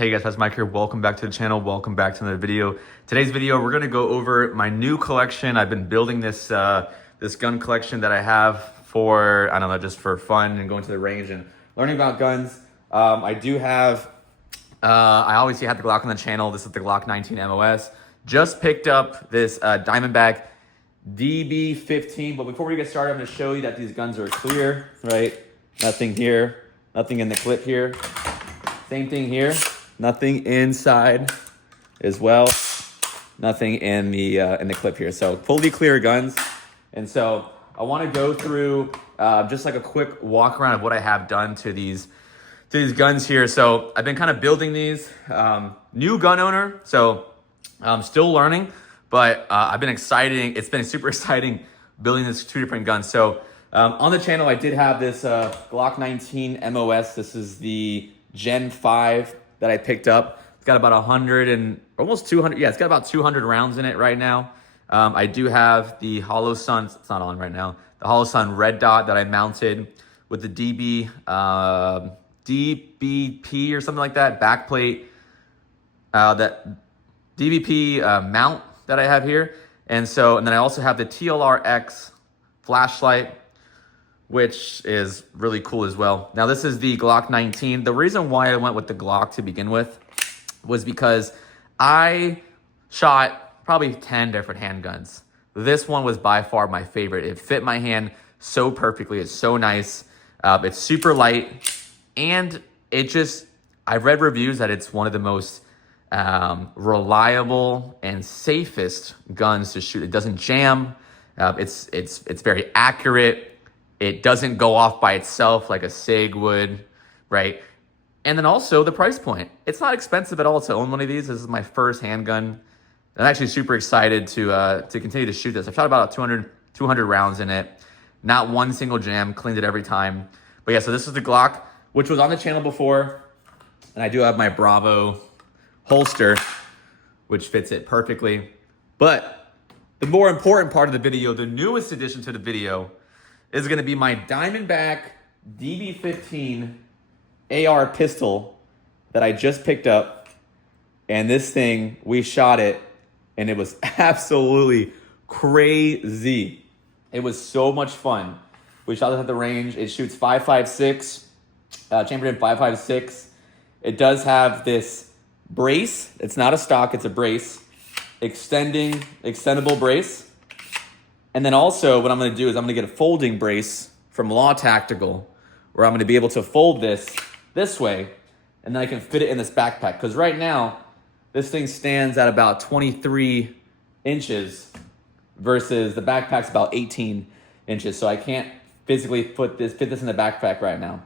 Hey guys, that's Mike here. Welcome back to the channel. Welcome back to another video. Today's video, we're gonna go over my new collection. I've been building this this gun collection that I have for, I don't know, just for fun and going to the range and learning about guns. I do have, I obviously have the Glock on the channel. This is the Glock 19 MOS. Just picked up this Diamondback DB15, but before we get started, I'm gonna show you that these guns are clear, right? Nothing here, nothing in the clip here. Same thing here. Nothing inside as well. Nothing in the clip here. So fully clear guns. And so I want to go through just like a quick walk around of what I have done to these guns here. So I've been kind of building these. New gun owner, so I'm still learning, but I've been exciting. It's been super exciting building these two different guns. So on the channel, I did have this Glock 19 MOS. This is the Gen 5 that I picked up. It's got about 100 and almost 200. Yeah, it's got about 200 rounds in it right now. I do have the Hollow Sun. It's not on right now. The Hollow Sun red dot that I mounted with the DBP or something like that backplate. That DBP mount that I have here, and then I also have the TLR-X flashlight, which is really cool as well. Now this is the Glock 19. The reason why I went with the Glock to begin with was because I shot probably 10 different handguns. This one was by far my favorite. It fit my hand so perfectly. It's so nice. It's super light, and I've read reviews that it's one of the most reliable and safest guns to shoot. It doesn't jam. It's very accurate. It doesn't go off by itself like a SIG would, right? And then also the price point. It's not expensive at all to own one of these. This is my first handgun. I'm actually super excited to continue to shoot this. I've shot about 200 rounds in it. Not one single jam, cleaned it every time. But yeah, so this is the Glock, which was on the channel before. And I do have my Bravo holster, which fits it perfectly. But the more important part of the video, the newest addition to the video, is going to be my Diamondback DB15 AR pistol that I just picked up. And this thing, we shot it, and it was absolutely crazy. It was so much fun. We shot this at the range. It shoots 5.56, chambered in 5.56. It does have this brace. It's not a stock, it's a brace. Extendable brace. And then also what I'm going to do is I'm going to get a folding brace from Law Tactical, where I'm going to be able to fold this way, and then I can fit it in this backpack. Because right now, this thing stands at about 23 inches versus the backpack's about 18 inches. So I can't physically fit this in the backpack right now.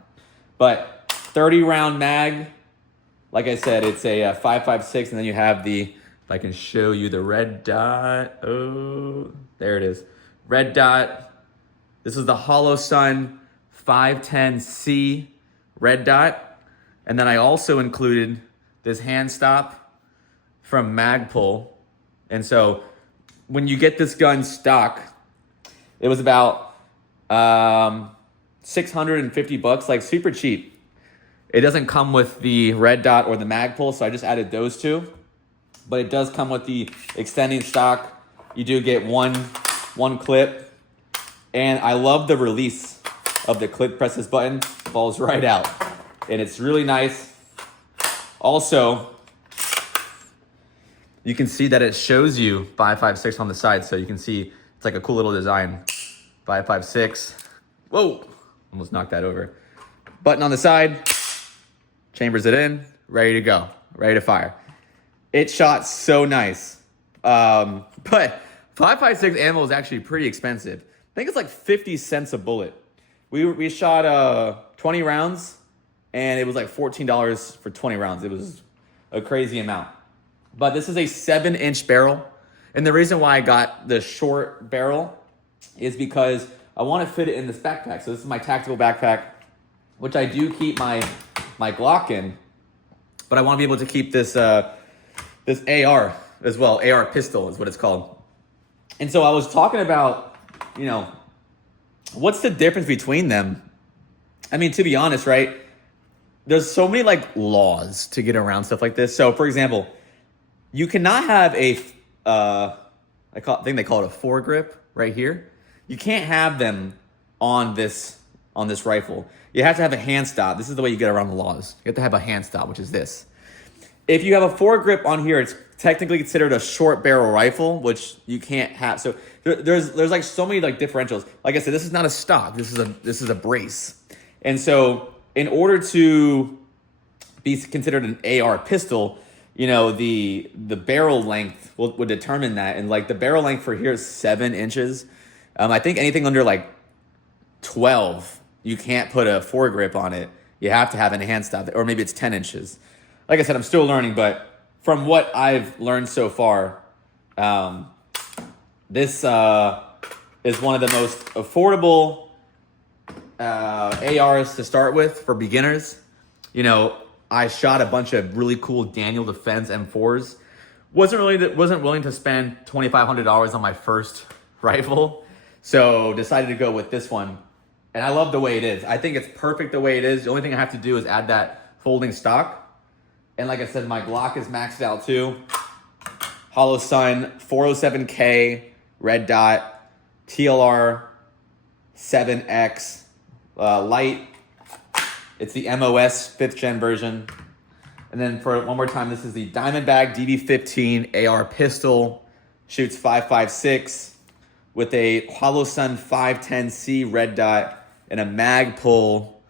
But 30 round mag, like I said, it's a 5.56, and then you have the, if I can show you the red dot. Oh, there it is. Red dot. This is the Hollow Sun 510C red dot. And then I also included this hand stop from Magpul. And so when you get this gun stock, it was about 650 bucks, like super cheap. It doesn't come with the red dot or the Magpul, so I just added those two. But it does come with the extending stock. You do get one clip, and I love the release of the clip. Press this button, falls right out, and it's really nice. Also, you can see that it shows you 5.56 on the side, so you can see it's like a cool little design. 5.56. Whoa, almost knocked that over. Button on the side, chambers it in, ready to go, ready to fire. It shot so nice, but 5.56 ammo is actually pretty expensive. I think it's like 50 cents a bullet. We shot 20 rounds, and it was like $14 for 20 rounds. It was a crazy amount. But this is a 7-inch barrel, and the reason why I got the short barrel is because I want to fit it in this backpack. So this is my tactical backpack, which I do keep my Glock in, but I want to be able to keep this this AR as well. AR pistol is what it's called. And so I was talking about, what's the difference between them? I mean, to be honest, right? there's so many like laws to get around stuff like this. So for example, you cannot have a, I think they call it a foregrip right here. You can't have them on this rifle. You have to have a hand stop. This is the way you get around the laws. You have to have a hand stop, which is this. If you have a foregrip on here, it's technically considered a short barrel rifle, which you can't have. So there's like so many like differentials. Like I said, this is not a stock. This is a brace. And so in order to be considered an AR pistol, you know, the barrel length would determine that. And like the barrel length for here is 7 inches. I think anything under like 12, you can't put a foregrip on it. You have to have a hand stop, or maybe it's 10 inches. Like I said, I'm still learning, but from what I've learned so far, this is one of the most affordable ARs to start with for beginners. You know, I shot a bunch of really cool Daniel Defense M4s. Wasn't willing to spend $2,500 on my first rifle, so decided to go with this one. And I love the way it is. I think it's perfect the way it is. The only thing I have to do is add that folding stock. And like I said, my Glock is maxed out too. Hollow Sun 407K red dot TLR 7X light. It's the MOS 5th gen version. And then for one more time, this is the Diamondback DB15 AR pistol. Shoots 5.56 with a Hollow Sun 510C red dot and a mag pull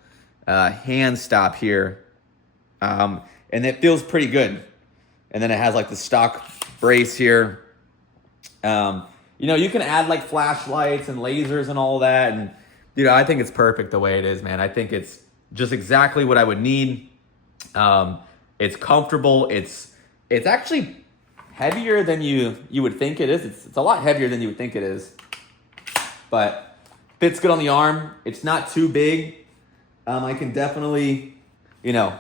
hand stop here. And it feels pretty good. And then it has like the stock brace here. You know, you can add like flashlights and lasers and all that. And dude, I think it's perfect the way it is, man. I think it's just exactly what I would need. It's comfortable. It's actually heavier than you would think it is. It's a lot heavier than you would think it is. But fits good on the arm. It's not too big. I can definitely, you know,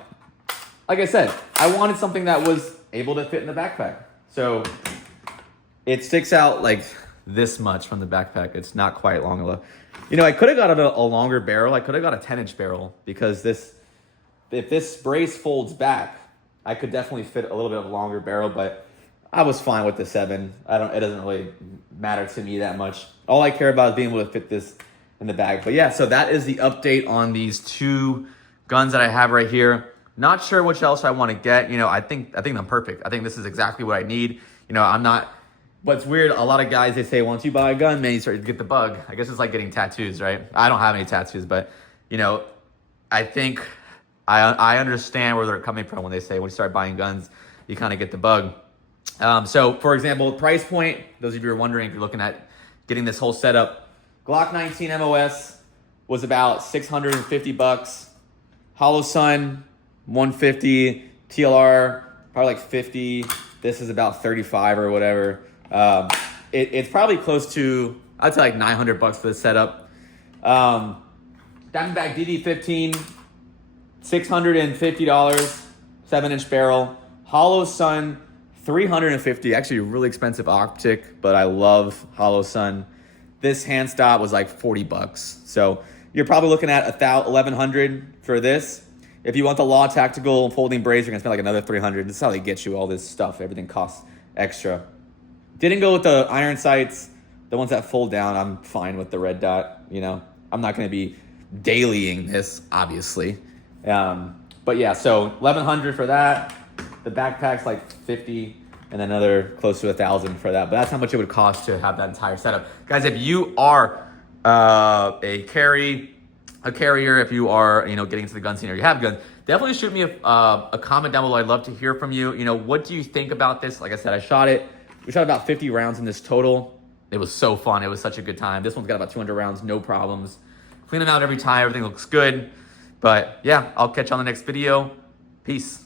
like I said, I wanted something that was able to fit in the backpack. So it sticks out like this much from the backpack. It's not quite long enough. You know, I could have got a longer barrel. I could have got a 10-inch barrel because if this brace folds back, I could definitely fit a little bit of a longer barrel, but I was fine with the 7. It doesn't really matter to me that much. All I care about is being able to fit this in the bag. But yeah, so that is the update on these 2 guns that I have right here. Not sure which else I want to get. You know, I think I'm perfect. I think this is exactly what I need. You know, I'm not. What's weird, a lot of guys, they say, once you buy a gun, man, you start to get the bug. I guess it's like getting tattoos, right? I don't have any tattoos, but, you know, I think I understand where they're coming from when they say when you start buying guns, you kind of get the bug. So, for example, price point, those of you who are wondering if you're looking at getting this whole setup, Glock 19 MOS was about $650. Hollow Sun 150, TLR probably like 50. This is about 35 or whatever. It's probably close to, I'd say like $900 for the setup. Diamondback DB15, $650, 7-inch barrel. Hollow Sun, $350. Actually, a really expensive optic, but I love Hollow Sun. This hand stop was like $40. So you're probably looking at $1,100 for this. If you want the Law Tactical folding brace, you're gonna spend like another $300. This is how they get you all this stuff. Everything costs extra. Didn't go with the iron sights, the ones that fold down. I'm fine with the red dot. You know, I'm not gonna be dailying this, obviously. But yeah, so $1,100 for that. The backpack's like $50, and another close to $1,000 for that. But that's how much it would cost to have that entire setup, guys. If you are a carrier, if you are, you know, getting into the gun scene or you have guns, definitely shoot me a comment down below. I'd love to hear from you. You know, what do you think about this? Like I said, I shot it. We shot about 50 rounds in this total. It was so fun. It was such a good time. This one's got about 200 rounds, no problems. Clean them out every time. Everything looks good. But yeah, I'll catch you on the next video. Peace.